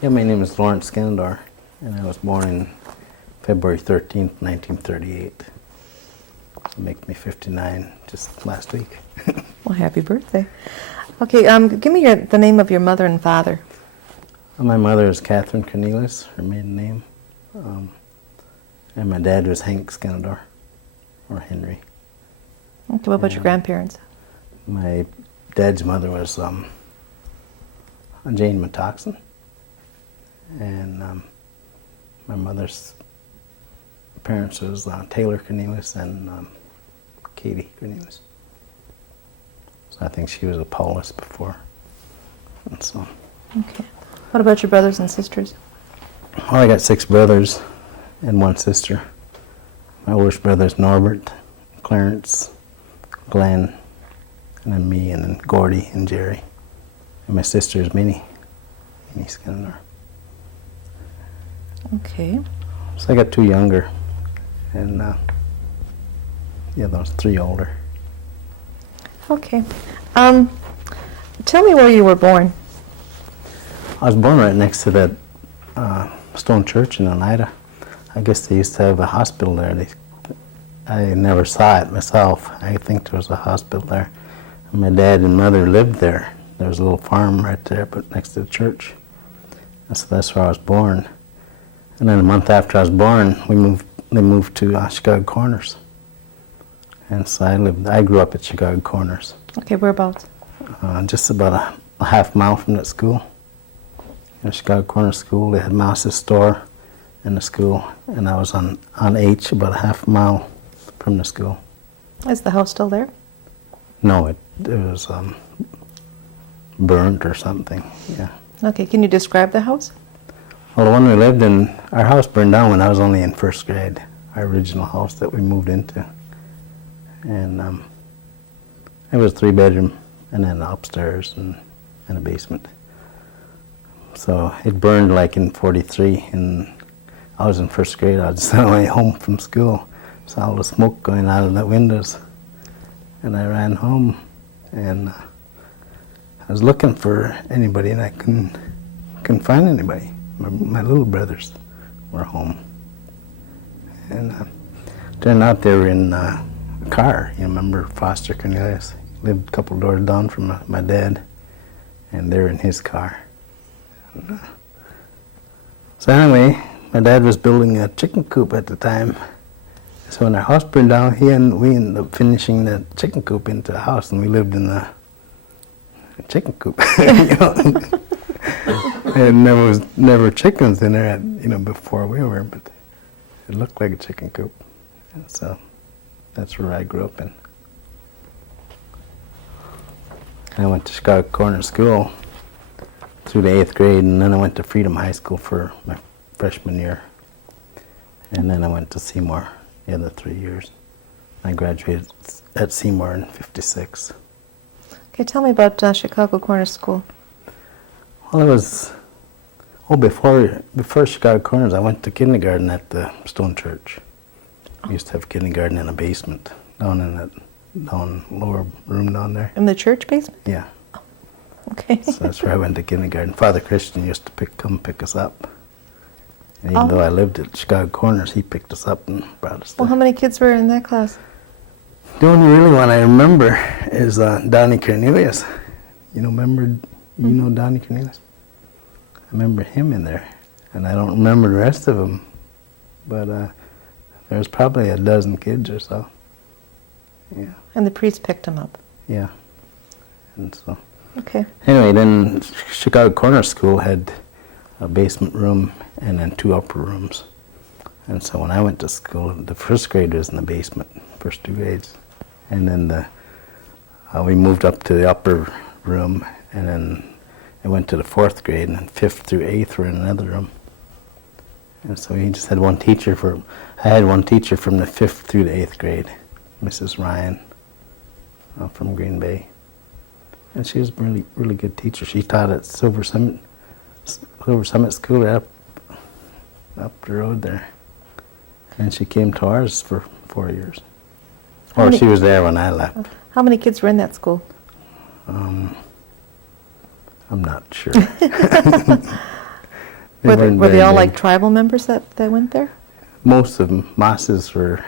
Yeah, my name is Larry Skenandore, and I was born in February 13th, 1938. It'll make me 59 just last week. Well, happy birthday. Okay, give me the name of your mother and father. My mother is Catherine Cornelius, her maiden name, and my dad was Hank Skenandore, or Henry. Okay, what about your grandparents? My dad's mother was Jane Matoxen, and my mother's parents was Taylor Cornelius and Katie Cornelius. So I think she was a Paulist before. And so. Okay. What about your brothers and sisters? Well, I got 6 brothers and 1 sister. My oldest brother's Norbert, Clarence, Glenn, and then me, and then Gordy and Jerry. And my sister is Minnie Skenandore. Okay. So I got 2 younger, and those 3 older. Okay. Tell me where you were born. I was born right next to that stone church in Oneida. I guess they used to have a hospital there. I never saw it myself. I think there was a hospital there. And my dad and mother lived there. There was a little farm right there, but next to the church. And so that's where I was born. And then a month after I was born, they moved to Chicago Corners. And so I grew up at Chicago Corners. Okay, whereabouts? Just about a half mile from that school. In Chicago Corners School, they had Mouse's store in the school, and I was on H, about a half mile from the school. Is the house still there? No, it was burnt or something, yeah. Okay, can you describe the house? Well, the one we lived in, our house burned down when I was only in 1st grade, our original house that we moved into. And it was 3-bedroom, and then upstairs and a basement. So it burned like in 43, and I was in 1st grade. I was on my way home from school, saw all the smoke going out of the windows, and I ran home, and I was looking for anybody, and I couldn't find anybody. My little brothers were home, and turned out they were in a car. You remember Foster Cornelius? Lived a couple doors down from my dad, and they were in his car. So anyway, my dad was building a chicken coop at the time. So when our house burned down, we ended up finishing the chicken coop into a house, and we lived in the chicken coop. You know? And there was never chickens in there, before we were, but it looked like a chicken coop. And so that's where I grew up in. I went to Chicago Corner School through the 8th grade, and then I went to Freedom High School for my freshman year. And then I went to Seymour the other 3 years. I graduated at Seymour in '56. Okay, tell me about Chicago Corner School. Well, it was, before Chicago Corners, I went to kindergarten at the Stone Church. We used to have kindergarten in a basement, down in that lower room down there. In the church basement? Yeah. Okay. So that's where I went to kindergarten. Father Christian used to come pick us up. And even though I lived at Chicago Corners, he picked us up and brought us there. Well, how many kids were in that class? The only really one I remember is Donnie Cornelius. You know Donnie Cornelius? I remember him in there. And I don't remember the rest of them. But there was probably a dozen kids or so. Yeah. And the priest picked them up? Yeah. And so. Okay. Anyway, then Chicago Corner School had a basement room and then 2 upper rooms. And so when I went to school, the 1st grade was in the basement, first 2 grades. And then we moved up to the upper room, and then I went to the 4th grade, and then 5th through 8th were in another room. And so we just had one teacher I had one teacher from the 5th through the 8th grade, Mrs. Ryan from Green Bay. And she was a really, really good teacher. She taught at Silver Summit School up the road there. And she came to ours for 4 years. Or she was there when I left. How many kids were in that school? I'm not sure. weren't Were they very all big. like tribal members that went there? Most of them, Moss's were,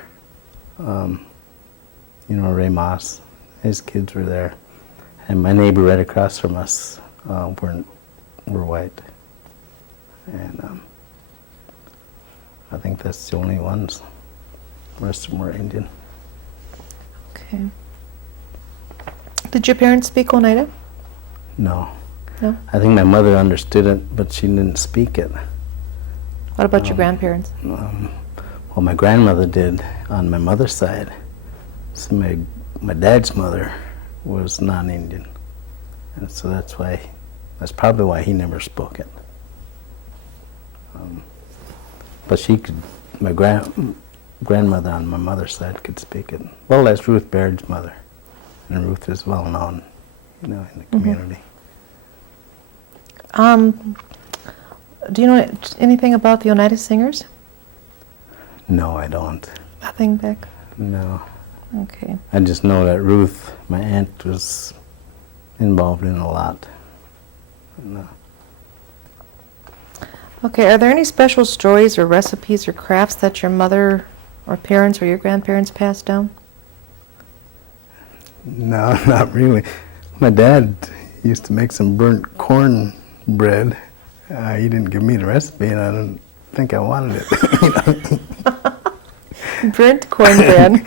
Ray Moss, his kids were there. And my neighbor right across from us were white. And I think that's the only ones. The rest of them were Indian. Okay. Did your parents speak Oneida? No. No? I think my mother understood it, but she didn't speak it. What about your grandparents? Well, my grandmother did on my mother's side. So my dad's mother was non-Indian. And so that's probably why he never spoke it. But she could, my grandmother on my mother's side could speak it. Well, that's Ruth Baird's mother. And Ruth is well known, in the community. Do you know anything about the Oneida Singers? No, I don't. Nothing back? No. Okay. I just know that Ruth, my aunt, was involved in a lot. And, Okay, are there any special stories or recipes or crafts that your mother or parents or your grandparents passed down? no, not really. My dad used to make some burnt corn bread. He didn't give me the recipe, and I didn't think I wanted it. Burnt cornbread.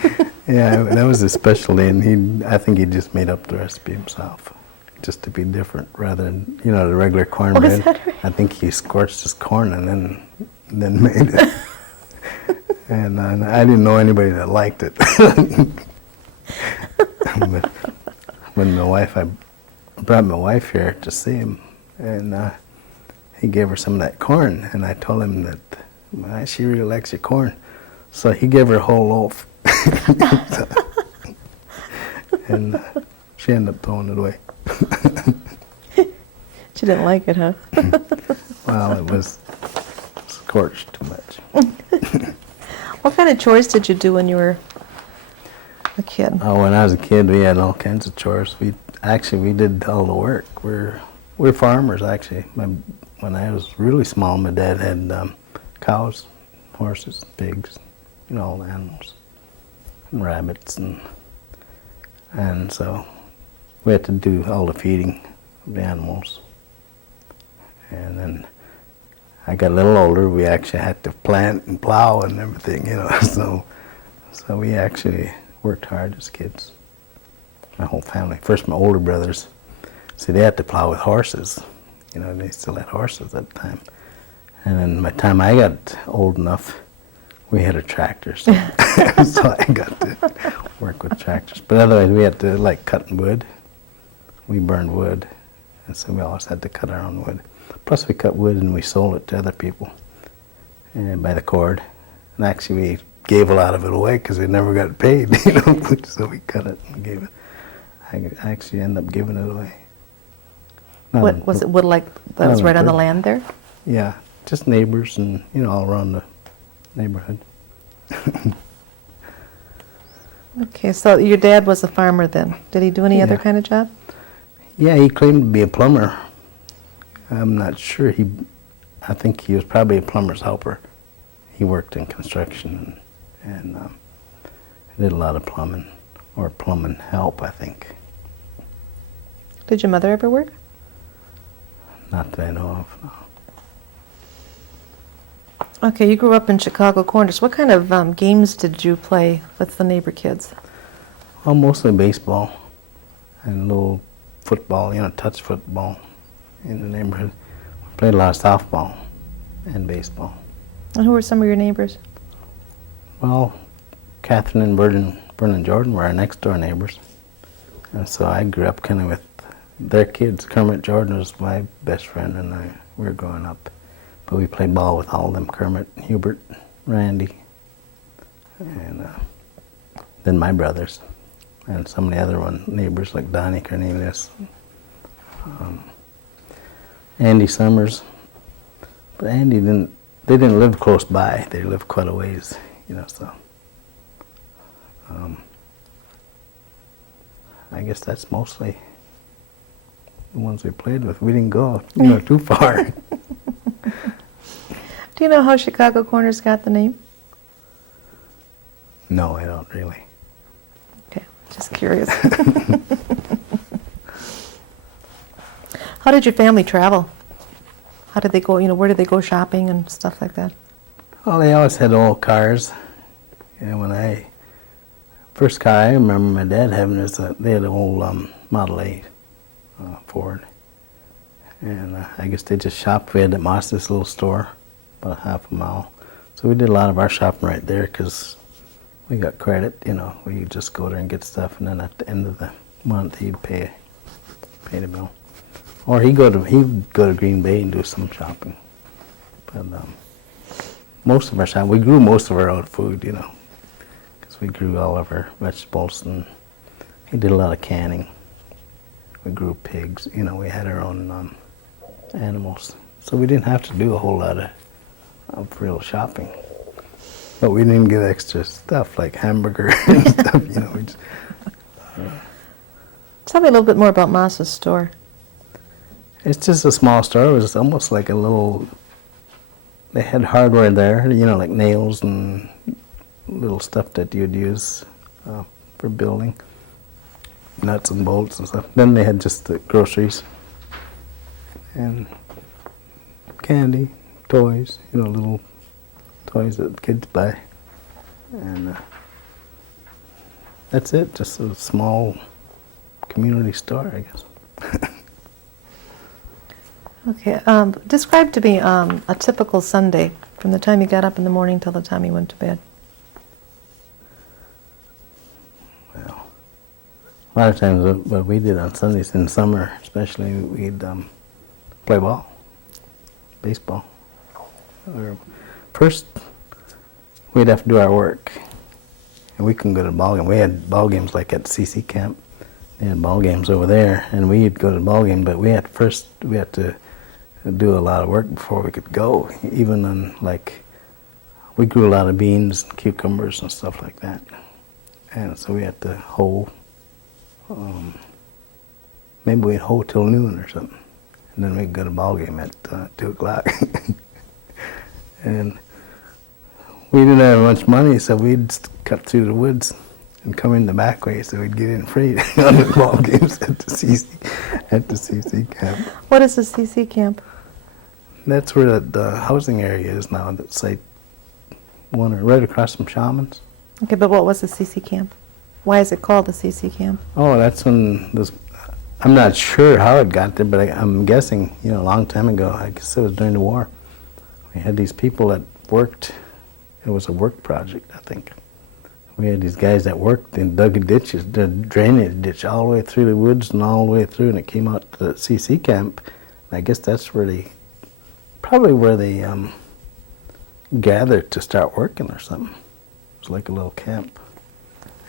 Yeah, that was his specialty, and I think he just made up the recipe himself, just to be different, rather than the regular cornbread. is that right? I think he scorched his corn and then made it. And I didn't know anybody that liked it. But when I brought my wife here to see him, and he gave her some of that corn, and I told him that she really likes your corn. So he gave her a whole loaf. And she ended up throwing it away. She didn't like it, huh? Well, it was scorched too much. What kind of chores did you do when you were a kid? Oh, when I was a kid, we had all kinds of chores. We did all the work. We're farmers, actually. When I was really small, my dad had cows, horses, pigs, all the animals, and rabbits, and so we had to do all the feeding of the animals. And then I got a little older. We actually had to plant and plow and everything, So we actually worked hard as kids. My whole family. First, my older brothers. See, they had to plow with horses. They still had horses at the time. And then by the time I got old enough, we had a tractor, so, so I got to work with tractors. But otherwise, we had to cutting wood. We burned wood, and so we always had to cut our own wood. Plus, we cut wood and we sold it to other people, and by the cord. And actually, we gave a lot of it away because we never got paid, So we cut it and gave it. I actually ended up giving it away. What was it? Wood that was right on the land there? Yeah, just neighbors and all around the neighborhood. Okay, so your dad was a farmer then. Did he do any other Yeah. kind of job? Yeah, he claimed to be a plumber. I'm not sure. I think he was probably a plumber's helper. He worked in construction and did a lot of plumbing, or plumbing help, I think. Did your mother ever work? Not that I know of, no. Okay, you grew up in Chicago Corners. What kind of games did you play with the neighbor kids? Well, mostly baseball and a little football, touch football in the neighborhood. We played a lot of softball and baseball. And who were some of your neighbors? Well, Catherine and Vernon Jordan were our next door neighbors. And so I grew up kind of with their kids. Kermit Jordan was my best friend, and we were growing up. But we played ball with all of them, Kermit, Hubert, Randy, and then my brothers, and some of the other neighbors like Donnie Cornelius, Andy Summers. But they didn't live close by. They lived quite a ways, so. I guess that's mostly the ones we played with. We didn't go, too far. Do you know how Chicago Corners got the name? No, I don't really. Okay, just curious. How did your family travel? How did they go, where did they go shopping and stuff like that? Well, they always had old cars. And first car I remember my dad having they had an old Model A Ford. And I guess they just shopped. We had at Moss's little store, about half a mile. So we did a lot of our shopping right there because we got credit, we could just go there and get stuff, and then at the end of the month he'd pay the bill. Or he'd go to Green Bay and do some shopping. But most of our shopping, we grew most of our own food, because we grew all of our vegetables, and he did a lot of canning. We grew pigs, we had our own animals. So we didn't have to do a whole lot of real shopping. But we didn't get extra stuff like hamburger and stuff, We just, Tell me a little bit more about Moss's store. it's just a small store. It was almost like a little. They had hardware there, like nails and little stuff that you'd use for building, nuts and bolts and stuff. Then they had just the groceries and candy, toys, little toys that kids buy. And that's it, just a small community store, I guess. Okay, describe to me a typical Sunday from the time you got up in the morning till the time you went to bed. Well, a lot of times what we did on Sundays in summer, especially, we'd play ball, baseball. Or first, we'd have to do our work, and we couldn't go to the ball game. We had ball games like at CC camp. They had ball games over there, and we'd go to the ball game. But we had to do a lot of work before we could go. Even on we grew a lot of beans, and cucumbers, and stuff like that. And so we had to hoe. Maybe we'd hoe till noon or something, and then we'd go to the ball game at 2 o'clock. And we didn't have much money, so we'd cut through the woods and come in the back way, so we'd get in free on the ball games at the CC camp. What is the CC camp? That's where the housing area is now. That's like right across from Shaman's. Okay, but what was the CC camp? Why is it called the CC camp? Oh, that's when I'm not sure how it got there, but I'm guessing, a long time ago. I guess it was during the war. We had these people that worked. It was a work project, I think. We had these guys that worked and dug the drainage ditch all the way through the woods and all the way through, and it came out to the CC camp. And I guess that's where they gathered to start working or something. It was like a little camp.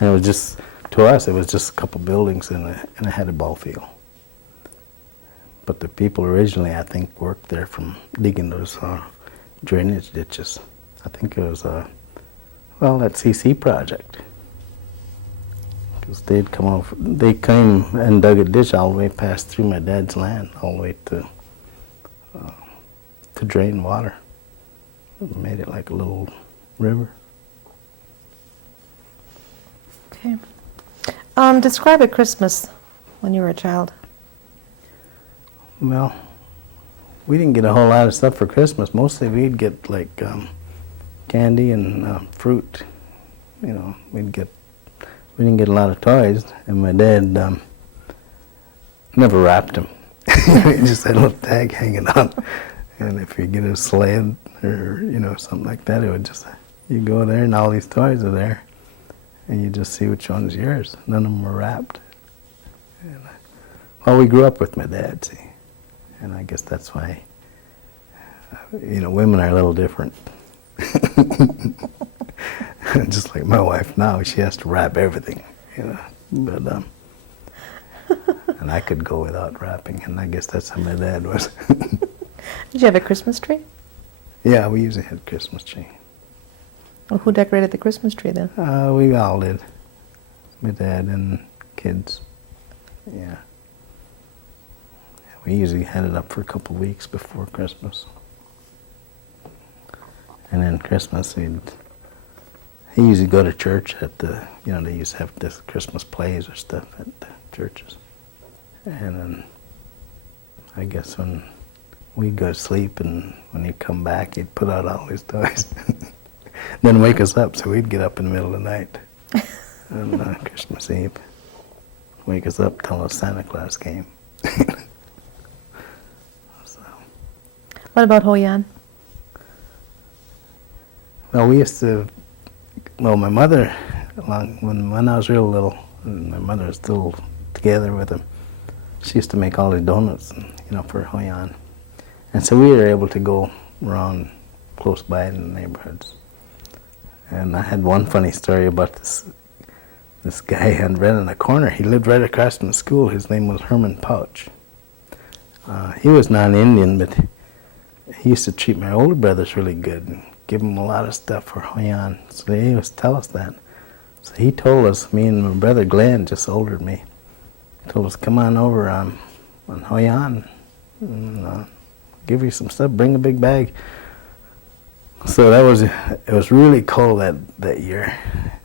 And it was just, to us, it was just a couple buildings and it had a ball field. But the people originally, I think, worked there from digging those drainage ditches. I think it was, that CC project. Because they came and dug a ditch all the way past through my dad's land, all the way to drain water. It made it like a little river. Okay. Describe a Christmas when you were a child. Well, we didn't get a whole lot of stuff for Christmas. Mostly we'd get candy and fruit. We didn't get a lot of toys, and my dad never wrapped them. He just had a little tag hanging on. And if you get a sled or, something like that, it would just, you go there and all these toys are there, and you just see which one's yours. None of them were wrapped. And, we grew up with my dad, see, and I guess that's why, women are a little different. Just like my wife now, she has to wrap everything, but and I could go without wrapping, and I guess that's how my dad was. Did you have a Christmas tree? Yeah, we usually had a Christmas tree. Well, who decorated the Christmas tree then? We all did. My dad and kids. Yeah. We usually had it up for a couple of weeks before Christmas. And then Christmas, he usually go to church at the, they used to have this Christmas plays or stuff at the churches. And then I guess when we'd go to sleep and when he'd come back, he'd put out all his toys. Then wake us up, so we'd get up in the middle of the night on Christmas Eve. Wake us up, tell us Santa Claus came. So. What about Hoyan? Well, my mother, when I was real little, and my mother was still together with him, she used to make all the donuts, for Hoyan. And so we were able to go around close by in the neighborhoods. And I had one funny story about this guy had right in the corner. He lived right across from the school. His name was Herman Pouch. He was non-Indian, but he used to treat my older brothers really good and give them a lot of stuff for Hoyan. So he used to tell us that. So he told us, me and my brother Glenn, just older than me, told us, come on over on Hoyan and give you some stuff, bring a big bag. So it was really cold that year.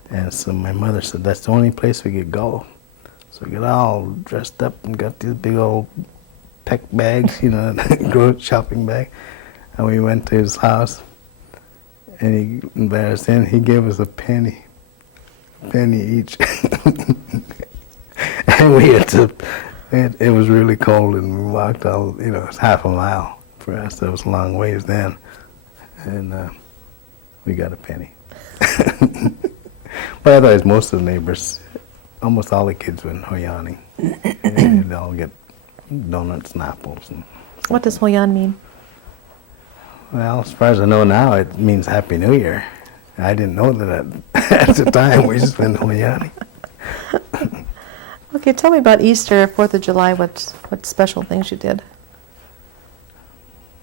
And so my mother said that's the only place we could go. So we got all dressed up and got these big old pack bags, shopping bag. And we went to his house and he invited us in. He gave us a penny each. And we had to, it was really cold and we walked all, it was half a mile for us. That was a long ways then. And we got a penny. But otherwise, most of the neighbors, almost all the kids went Hoyaning. And they'd all get donuts and apples. What does Hoyan mean? Well, as far as I know now, it means Happy New Year. I didn't know that at the time. We just went Hoyaning. Okay, tell me about Easter, 4th of July, what special things you did.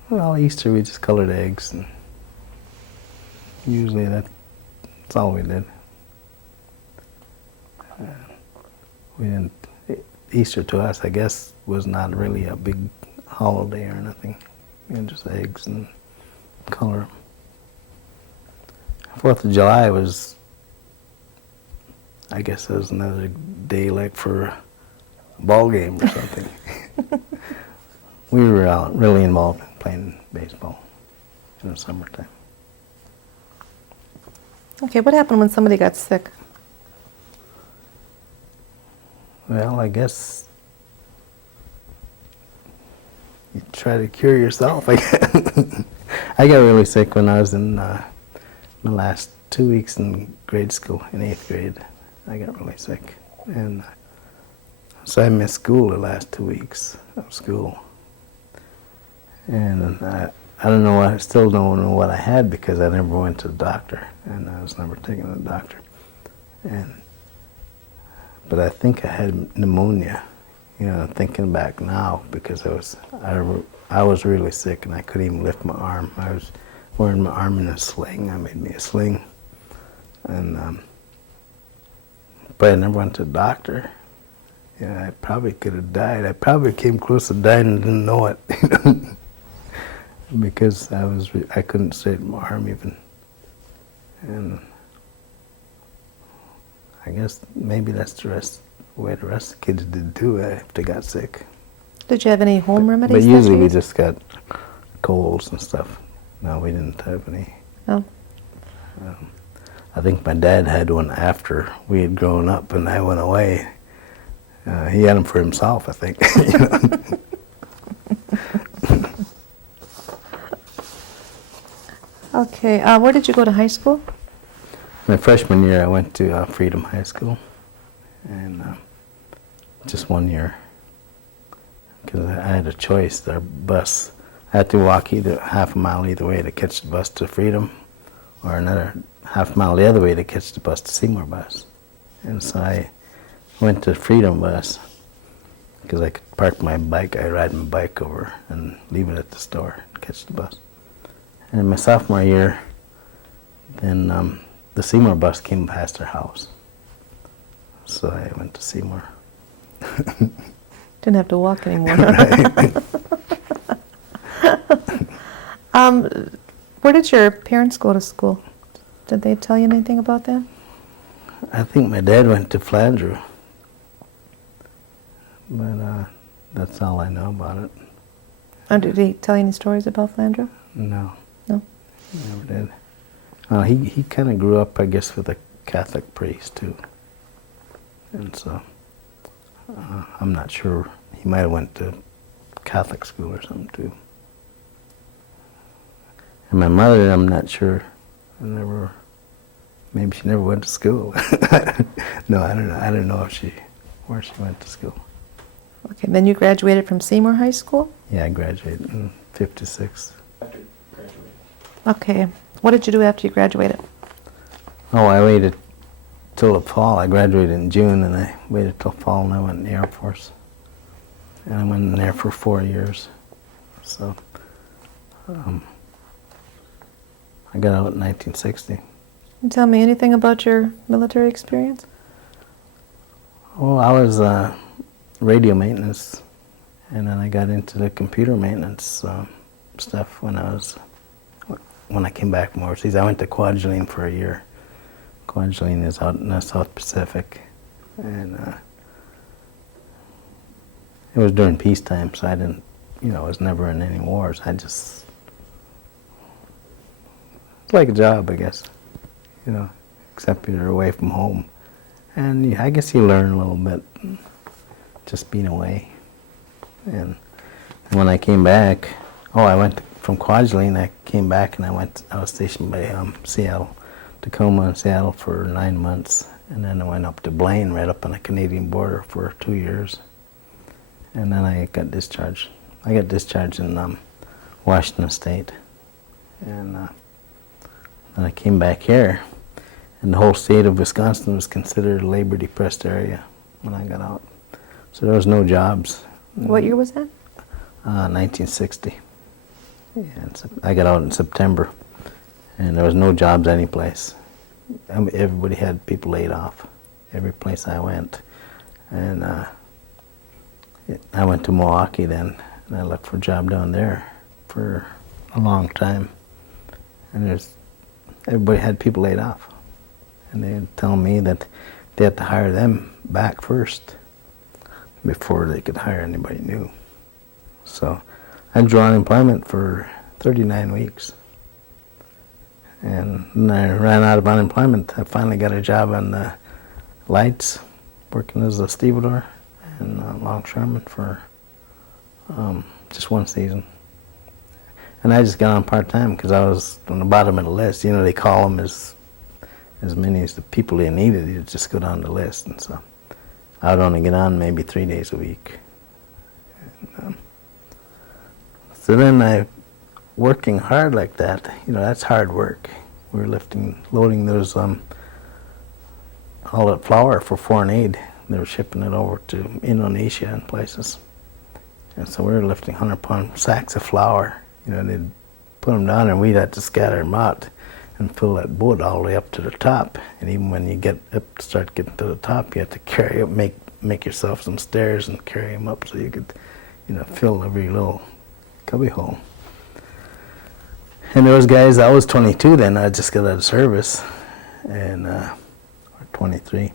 Well, Easter we just colored eggs, and usually that's all we did. We didn't. Easter to us, I guess, was not really a big holiday or nothing. Just eggs and color. 4th of July was, I guess, it was another day like for a ball game or something. We were really involved in playing baseball in the summertime. Okay, what happened when somebody got sick? Well, I guess you try to cure yourself. I got really sick when I was in my last 2 weeks in grade school, in 8th grade. I got really sick. And so I missed school the last 2 weeks of school. And I don't know, I still don't know what I had because I never went to the doctor, and I was never taken to the doctor. But I think I had pneumonia, thinking back now, because I was really sick and I couldn't even lift my arm. I was wearing my arm in a sling. I made me a sling. And but I never went to the doctor. I probably could have died. I probably came close to dying and didn't know it. Because I couldn't straighten my arm even. And I guess maybe that's the way the rest of the kids did too if they got sick. Did you have any home remedies? But usually we just got colds and stuff. No, we didn't have any. Oh. I think my dad had one after we had grown up and I went away. He had them for himself, I think. Okay, where did you go to high school? My freshman year, I went to Freedom High School, and just 1 year, because I had a choice. Our bus, I had to walk either half a mile either way to catch the bus to Freedom, or another half mile the other way to catch the bus to Seymour bus. And so I went to Freedom bus, because I could park my bike. I'd ride my bike over and leave it at the store and catch the bus. And in my sophomore year, then the Seymour bus came past our house. So I went to Seymour. Didn't have to walk anymore. Where did your parents go to school? Did they tell you anything about that? I think my dad went to Flandreau, but that's all I know about it. Did he tell you any stories about Flandreau? No. No? He never did. He kind of grew up, I guess, with a Catholic priest, too. And so, I'm not sure. He might have went to Catholic school or something, too. And my mother, I'm not sure. Maybe she never went to school. No, I don't know. I don't know where she went to school. Okay, then you graduated from Seymour High School? Yeah, I graduated in '56. Okay. What did you do after you graduated? Oh, I waited till the fall. I graduated in June, and I waited till fall, and I went in the Air Force. And I went in there for 4 years. So, I got out in 1960. Can you tell me anything about your military experience? Oh, I was radio maintenance, and then I got into the computer maintenance stuff when I came back from overseas. I went to Kwajalein for a year. Kwajalein is out in the South Pacific, and it was during peacetime, so I didn't, I was never in any wars. It's like a job, I guess, except you're away from home. And I guess you learn a little bit just being away. And when I came back, I went from Kwajalein, I came back and I was stationed by Seattle, Tacoma and Seattle for 9 months. And then I went up to Blaine, right up on the Canadian border for 2 years. And then I got discharged. I got discharged in Washington State. And then I came back here. And the whole state of Wisconsin was considered a labor-depressed area when I got out. So there was no jobs. What year was that? 1960. Yeah, I got out in September, and there was no jobs anyplace. Everybody had people laid off, every place I went. And I went to Milwaukee then, and I looked for a job down there for a long time. And everybody had people laid off. And they were telling me that they had to hire them back first before they could hire anybody new. So I drew unemployment for 39 weeks. And then I ran out of unemployment. I finally got a job on the lights, working as a stevedore and longshoreman for just one season. And I just got on part-time because I was on the bottom of the list. They call them as many as the people they needed. You just go down the list. And so I would only get on maybe 3 days a week. And, so then working hard like that, that's hard work. We were loading those, all that flour for foreign aid. They were shipping it over to Indonesia and places. And so we were lifting 100-pound sacks of flour. They'd put them down and we'd have to scatter them out and fill that boat all the way up to the top. And even when you start getting to the top, you have to carry up, make yourself some stairs and carry them up so you could, fill every little cubby hole. And those guys, I was 22 then, I just got out of service, and or 23.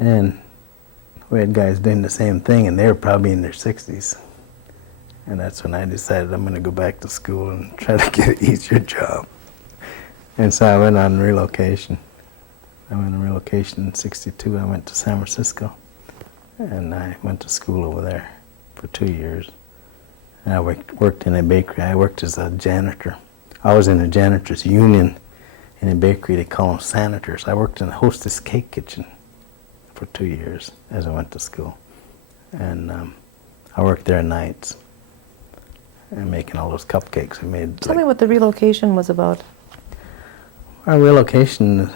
And we had guys doing the same thing, and they were probably in their 60s. And that's when I decided I'm going to go back to school and try to get an easier job. And so I went on relocation. I went on relocation in '62. I went to San Francisco, and I went to school over there for 2 years. And I worked in a bakery. I worked as a janitor. I was in a janitor's union in a bakery. They call them sanitors. I worked in a hostess cake kitchen for 2 years as I went to school. And I worked there nights and making all those cupcakes. I made. Tell me what the relocation was about. Our relocation,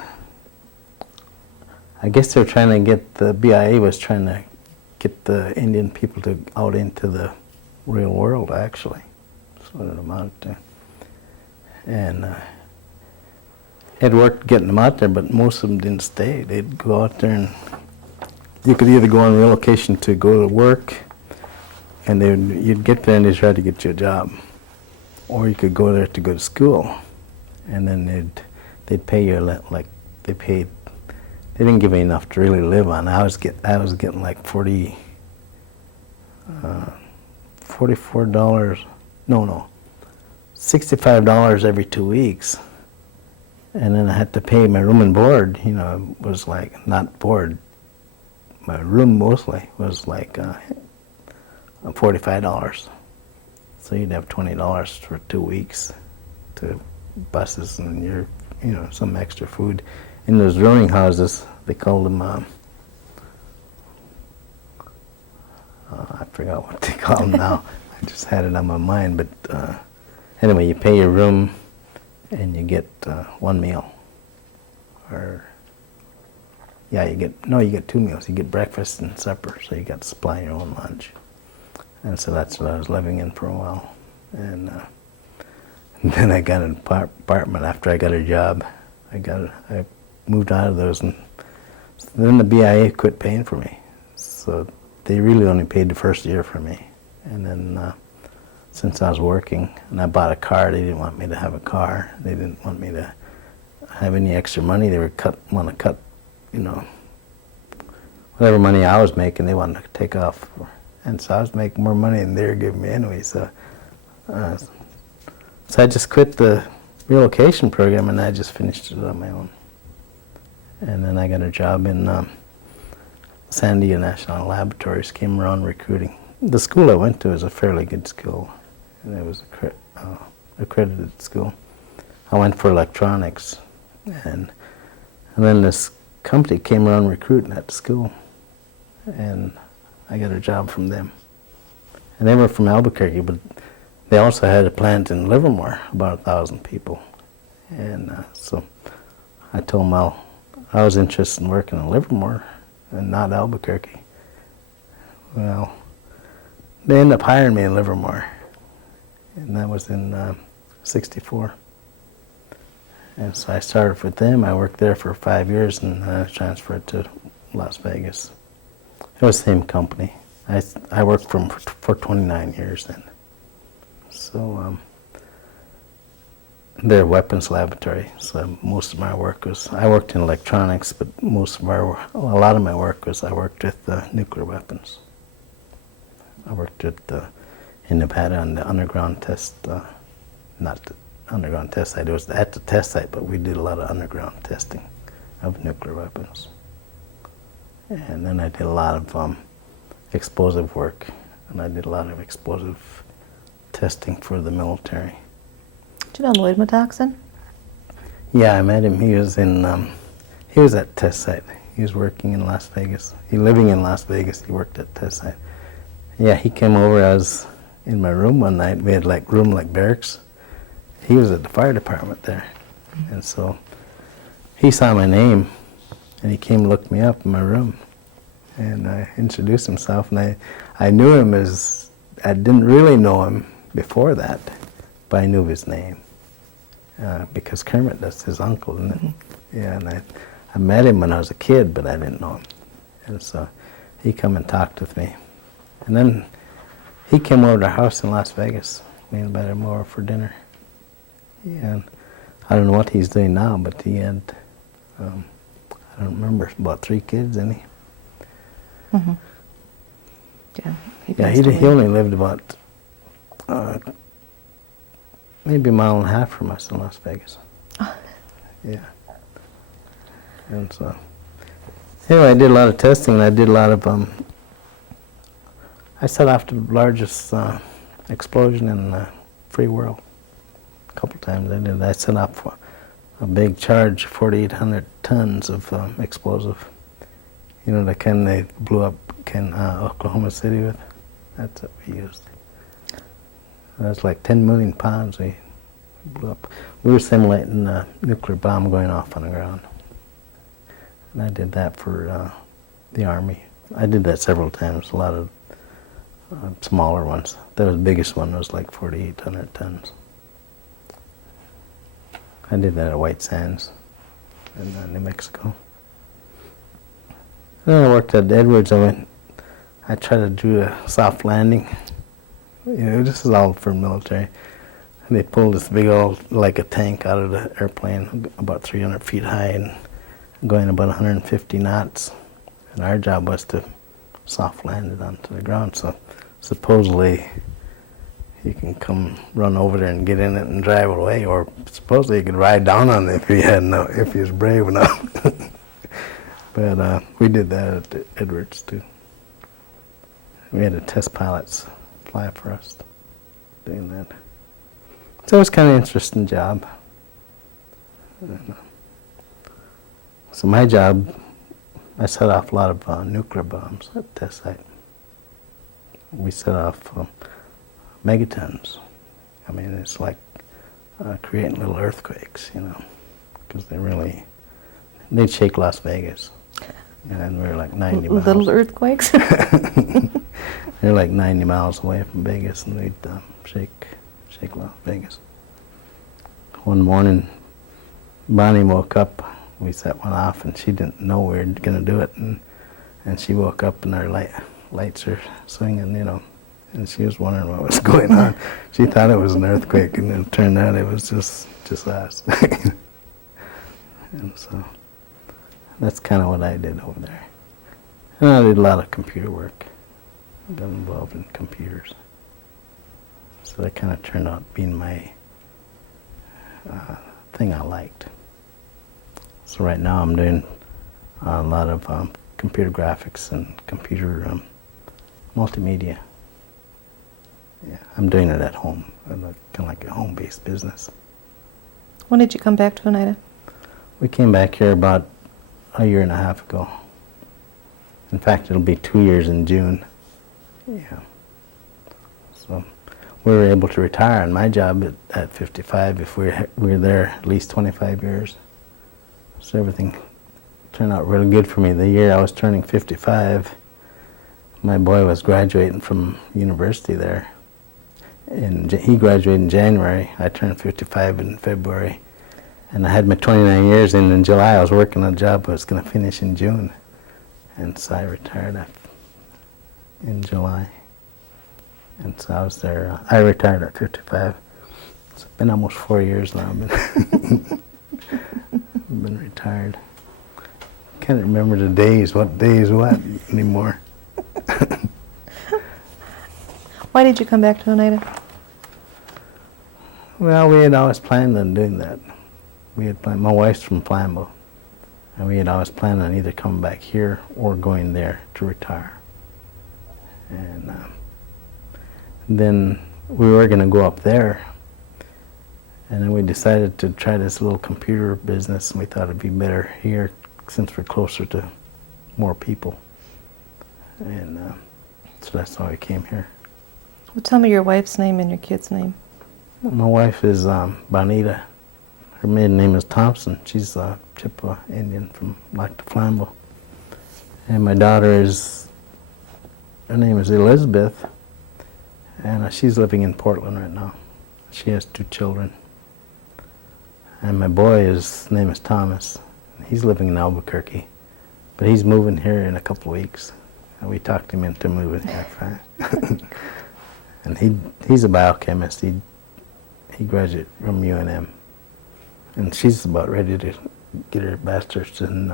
I guess they're trying to get, the BIA was trying to get the Indian people out into the real world, actually. That's what it amounted to. And it worked getting them out there, but most of them didn't stay. They'd go out there and you could either go on relocation to go to work, and you'd get there and they'd try to get you a job. Or you could go there to go to school. and then they'd pay you they didn't give me enough to really live on. I was getting like $44, no, $65 every 2 weeks, and then I had to pay my room and board. You know, it was like not board. My room mostly was like $45. So you'd have $20 for 2 weeks to buses and some extra food. In those rooming houses, they called them, I forgot what they call them now. I just had it on my mind, but anyway, you pay your room and you get one meal. You get 2 meals. You get breakfast and supper, so you got to supply your own lunch. And so that's what I was living in for a while. And then I got an apartment after I got a job. I moved out of those, and then the BIA quit paying for me. So they really only paid the first year for me. And then since I was working, and I bought a car, they didn't want me to have a car. They didn't want me to have any extra money. They want to cut, whatever money I was making, they wanted to take off. And so I was making more money than they were giving me anyway. So I just quit the relocation program, and I just finished it on my own. And then I got a job in San Diego National Laboratories, came around recruiting. The school I went to was a fairly good school, and it was accredited school. I went for electronics, and then this company came around recruiting at the school, and I got a job from them. And they were from Albuquerque, but they also had a plant in Livermore, about 1,000 people. And so I told them I was interested in working in Livermore and not Albuquerque. Well, they ended up hiring me in Livermore, and that was in '64. And so I started with them. I worked there for 5 years, and I was transferred to Las Vegas. It was the same company. I worked for 29 years then. So they're a weapons laboratory. So most of my work I worked in electronics, but a lot of my work was I worked with nuclear weapons. I worked in Nevada on the underground test, not the underground test site. It was at the test site, but we did a lot of underground testing of nuclear weapons. And then I did a lot of explosive work, and I did a lot of explosive testing for the military. Do you know Lloyd Metoxen? Yeah, I met him. He was at test site. He was working in Las Vegas. Living in Las Vegas. He worked at test site. Yeah, he came over. I was in my room one night. We had room like barracks. He was at the fire department there, and so he saw my name, and he came and looked me up in my room, and introduced himself. And I knew him I didn't really know him before that, but I knew his name because Kermit, that's his uncle, isn't it? Yeah, and I met him when I was a kid, but I didn't know him. And so he come and talked with me. And then he came over to our house in Las Vegas. We invited him over for dinner. Yeah, and I don't know what he's doing now, but he had, I don't remember, about 3 kids, didn't he? Mm-hmm. Yeah, he only lived about maybe a mile and a half from us in Las Vegas. Yeah. And so, anyway, I did a lot of testing, and I did a lot of, I set off the largest explosion in the free world. A couple times I set off a big charge, 4,800 tons of explosive. You know, the kind they blew up Oklahoma City with? That's what we used. That's like 10 million pounds we blew up. We were simulating a nuclear bomb going off on the ground. And I did that for the Army. I did that several times, a lot of smaller ones. The biggest one was like 4,800 tons. I did that at White Sands in New Mexico. Then I worked at Edwards. I tried to do a soft landing. You know, this is all for military. And they pulled this big old, like a tank out of the airplane, about 300 feet high and going about 150 knots. And our job was to soft land it onto the ground. So supposedly you can come run over there and get in it and drive it away, or supposedly you could ride down on it if you was brave enough. But we did that at Edwards too. We had the test pilots fly for us doing that. So it was kind of an interesting job. So my job, I set off a lot of nuclear bombs at the test site. We set off megatons. I mean, it's like creating little earthquakes, you know, because they'd shake Las Vegas. And we were like 90 miles. Little earthquakes? They're like 90 miles away from Vegas, and we'd shake Las Vegas. One morning, Bonnie woke up. We set one off, and she didn't know we were going to do it. And she woke up, and our lights are swinging, you know. And she was wondering what was going on. She thought it was an earthquake, and it turned out it was just us. And so that's kind of what I did over there. And I did a lot of computer work. Got involved in computers. So that kind of turned out being my thing I liked. So right now I'm doing a lot of computer graphics and computer multimedia. Yeah, I'm doing it at home, kind of like a home-based business. When did you come back to Oneida? We came back here about a year and a half ago. In fact, it'll be 2 years in June. Yeah. So we were able to retire on my job at 55 if we were there at least 25 years. So everything turned out really good for me. The year I was turning 55, my boy was graduating from university there. And he graduated in January. I turned 55 in February. And I had my 29 years, and in July I was working on a job I was going to finish in June. And so I retired in July. And so I was there. I retired at 55. It's been almost 4 years now. I've been retired. Can't remember the days, what days what anymore. Why did you come back to Oneida? Well, we had always planned on doing that. We had planned, my wife's from Flambeau, and we had always planned on either coming back here or going there to retire. And then we were going to go up there, and then we decided to try this little computer business, and we thought it'd be better here since we're closer to more people. And so that's why we came here. Well, tell me your wife's name and your kid's name. My wife is Oneida. Her maiden name is Thompson. She's a Chippewa Indian from like the Flambeau. And my daughter her name is Elizabeth, and she's living in Portland right now. She has 2 children. And my boy, his name is Thomas. He's living in Albuquerque, but he's moving here in a couple of weeks. And we talked him into moving here. And he's a biochemist. He graduated from UNM. And she's about ready to get her master's in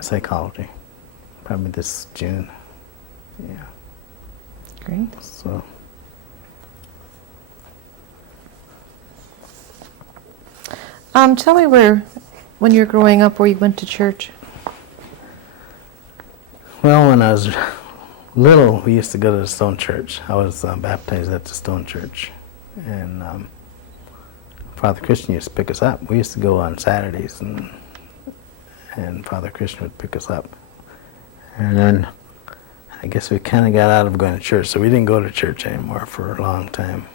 psychology, probably this June. Yeah. Great. So. Tell me when you were growing up, where you went to church. Well, when I was little, we used to go to the Stone Church. I was baptized at the Stone Church. And Father Christian used to pick us up. We used to go on Saturdays, and Father Christian would pick us up. And then I guess we kind of got out of going to church, so we didn't go to church anymore for a long time.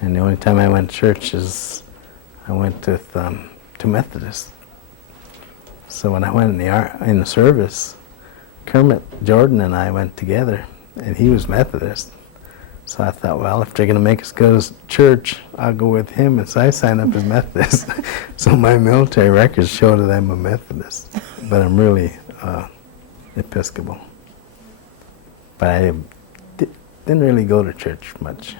And the only time I went to church is I went to Methodist. So when I went in the service, Kermit Jordan and I went together, and he was Methodist. So I thought, well, if they're going to make us go to church, I'll go with him. And so I signed up as Methodist. So my military records show that I'm a Methodist, but I'm really Episcopal. But I didn't really go to church much.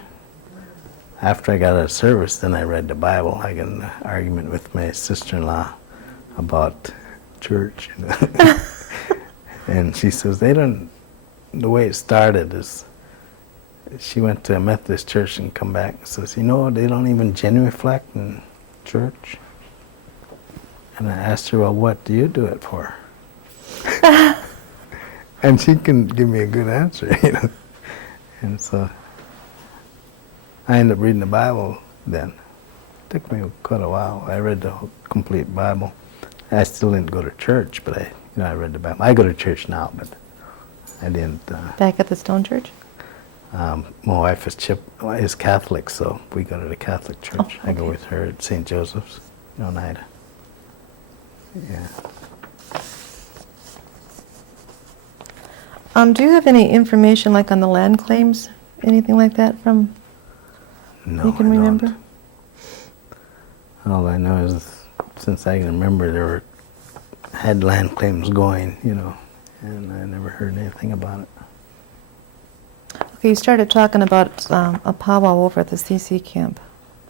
after I got out of service, then I read the Bible. I got in an argument with my sister-in-law about church. And she says, the way it started is, she went to a Methodist church and come back and says, they don't even genuflect in church. And I asked her, well, what do you do it for? And she can give me a good answer, And so I ended up reading the Bible then. It took me quite a while. I read the whole complete Bible. I still didn't go to church, but I read the Bible. I go to church now, but I didn't. Back at the Stone Church? My wife is Catholic, so we go to the Catholic church. Oh, okay. I go with her at St. Joseph's in Oneida. Yeah. Do you have any information like on the land claims? Anything like that from No, you can I remember? don't. All I know is since I can remember, had land claims going, and I never heard anything about it. Okay, you started talking about a powwow over at the CC camp.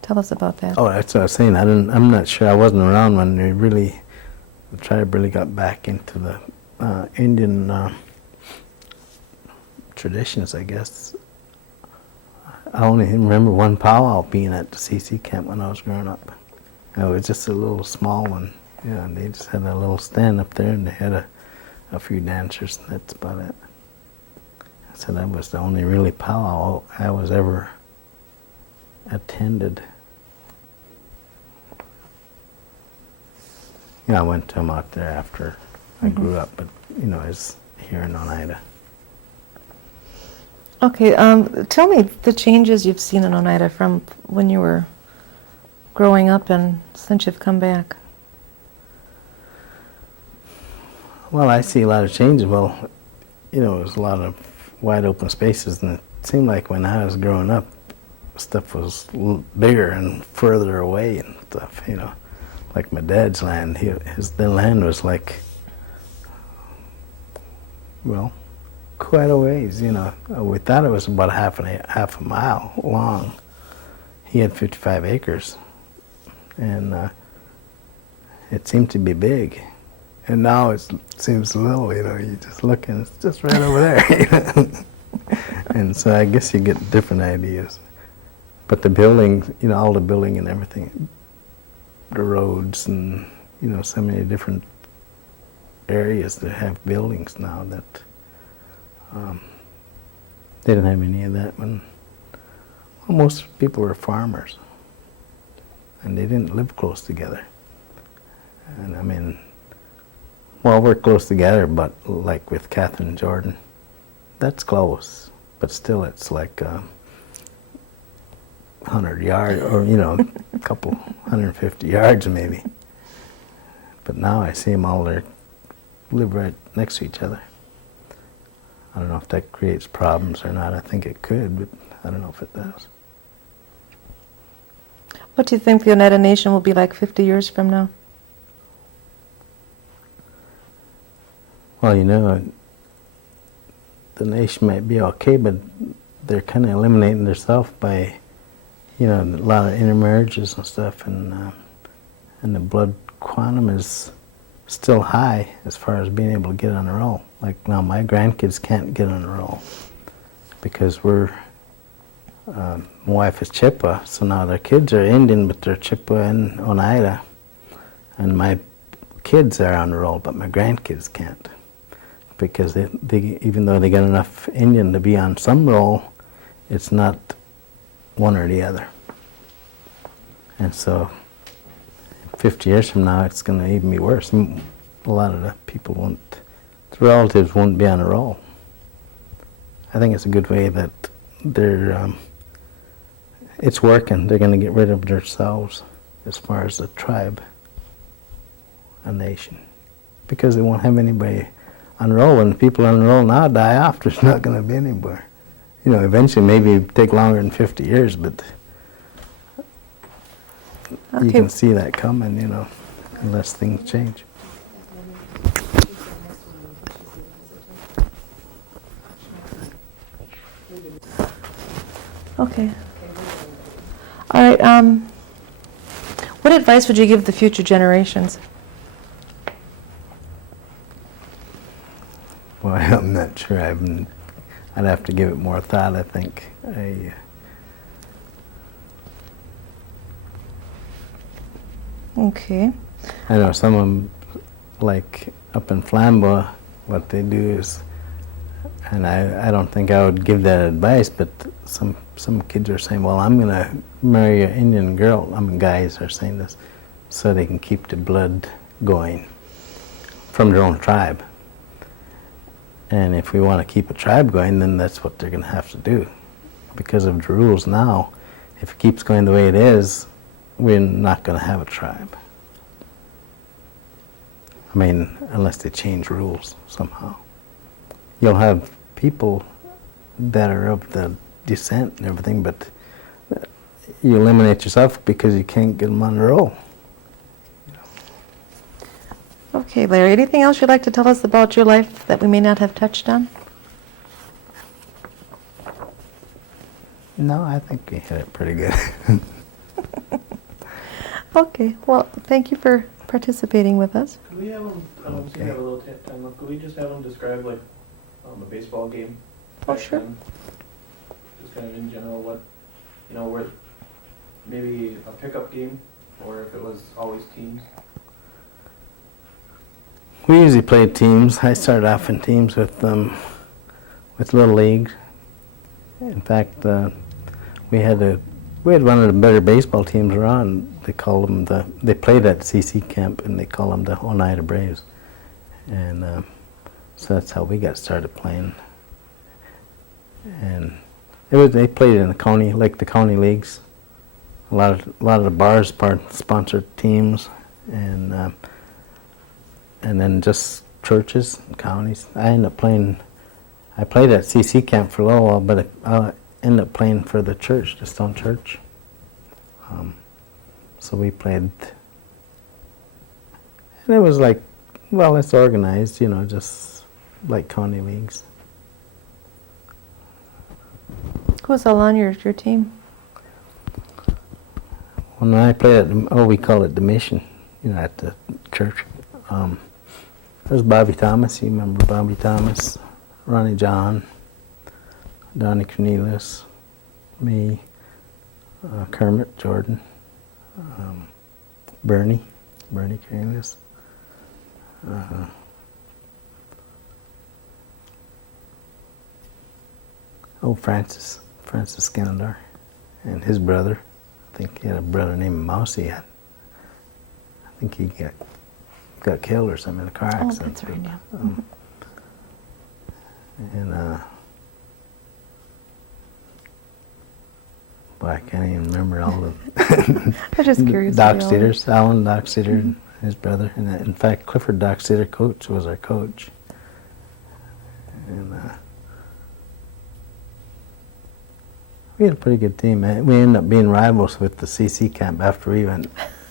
Tell us about that. Oh, that's what I was saying. I'm not sure. I wasn't around when the tribe really got back into the Indian traditions, I guess. I only remember one powwow being at the CC camp when I was growing up. It was just a little small one. Yeah, and they just had a little stand up there, and they had a few dancers, and that's about it. So that was the only really powwow I was ever attended. I went to them out there after I grew up, but I was here in Oneida. Okay, tell me the changes you've seen in Oneida from when you were growing up and since you've come back. Well, I see a lot of changes. Well, there's a lot of wide open spaces, and it seemed like when I was growing up, stuff was bigger and further away and stuff, Like my dad's land, the land was like, well, quite a ways, We thought it was about half a mile long. He had 55 acres, and it seemed to be big. And now it seems little, you just look and it's just right over there. And so I guess you get different ideas. But the building, all the building and everything, the roads and, so many different areas that have buildings now that they didn't have any of that when most people were farmers. And they didn't live close together. And we're close together, but like with Catherine and Jordan, that's close. But still, it's like 100 yards, or a couple 150 yards maybe. But now I see them all there, live right next to each other. I don't know if that creates problems or not. I think it could, but I don't know if it does. What do you think the Oneida Nation will be like 50 years from now? Well, the nation might be okay, but they're kind of eliminating themselves by, a lot of intermarriages and stuff, and the blood quantum is still high as far as being able to get on a roll. Like now, my grandkids can't get on a roll because my wife is Chippewa, so now their kids are Indian, but they're Chippewa and Oneida, and my kids are on the roll, but my grandkids can't. Because they, even though they got enough Indian to be on some roll, it's not one or the other. And so 50 years from now, it's going to even be worse. A lot of the the relatives won't be on a roll. I think it's a good way that it's working. They're going to get rid of themselves as far as the tribe, a nation, because they won't have anybody on roll, and people on roll now die off. There's not going to be anywhere. Eventually, maybe it'll take longer than 50 years, but you can see that coming, unless things change. Okay. All right. What advice would you give the future generations? Well, I'm not sure. I'd have to give it more thought, I think. Okay. I know some of them, like up in Flambeau, what they do is, and I don't think I would give that advice, but some kids are saying, well, I'm going to marry an Indian girl. I mean, guys are saying this, so they can keep the blood going from their own tribe. And if we want to keep a tribe going, then that's what they're going to have to do. Because of the rules now, if it keeps going the way it is, we're not going to have a tribe. I mean, unless they change rules somehow. You'll have people that are of the descent and everything, but you eliminate yourself because you can't get them on the roll. Okay, Larry, anything else you'd like to tell us about your life that we may not have touched on? No, I think we hit it pretty good. Okay, well, thank you for participating with us. Could we have them, since we have a little time left, could we just have them describe like a baseball game? Oh, back sure. then? Just kind of in general, what, where, maybe a pickup game, or if it was always teams? We usually played teams. I started off in teams with Little League. In fact, we had one of the better baseball teams around. They call them they played at CC camp, and they call them the Oneida Braves. And so that's how we got started playing. And they played in the county, like the county leagues. A lot of the bars sponsored teams, and then just churches and counties. I played at CC camp for a little while, but I ended up playing for the church, the Stone Church. So we played, and it was like, well, it's organized, just like county leagues. Who was all on your team? When I played we call it the Mission, at the church. There's Bobby Thomas. You remember Bobby Thomas, Ronnie John, Donnie Cornelius, me, Kermit Jordan, Bernie Cornelius. Francis Skenandore, and his brother. I think he had a brother named Mousy. I think he got killed or something in a car accident. Oh, that's right, yeah. And boy, I can't even remember all the. I was just curious. Doc Steeders, Alan Doc Steeder, and his brother, and in fact, Clifford Doc Steeder, coach, was our coach. And we had a pretty good team. We ended up being rivals with the CC camp after we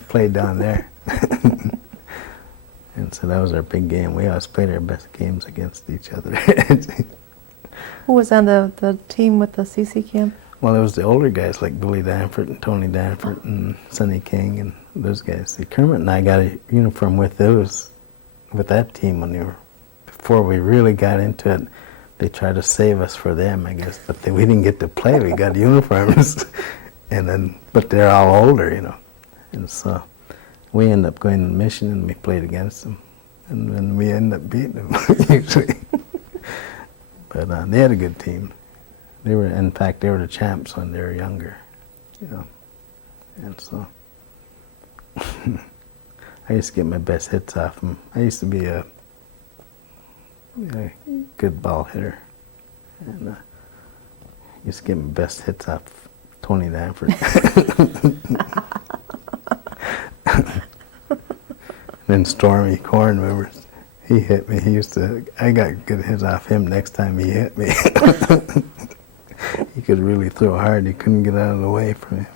played down there. And so that was our big game. We always played our best games against each other. Who was on the team with the CC camp? Well, it was the older guys like Billy Danford and Tony Danford and Sonny King and those guys. See, Kermit and I got a uniform with that team before we really got into it. They tried to save us for them, I guess, but we didn't get to play. We got uniforms, but they're all older, and so we ended up going to the Mission and we played against them, and then we ended up beating them usually. But they had a good team. In fact, they were the champs when they were younger, and so I used to get my best hits off them. I used to be a good ball hitter, and used to get my best hits off Tony Danford. Then Stormy Corn, remember, he hit me. I got good hits off him next time he hit me. He could really throw hard. You couldn't get out of the way from him.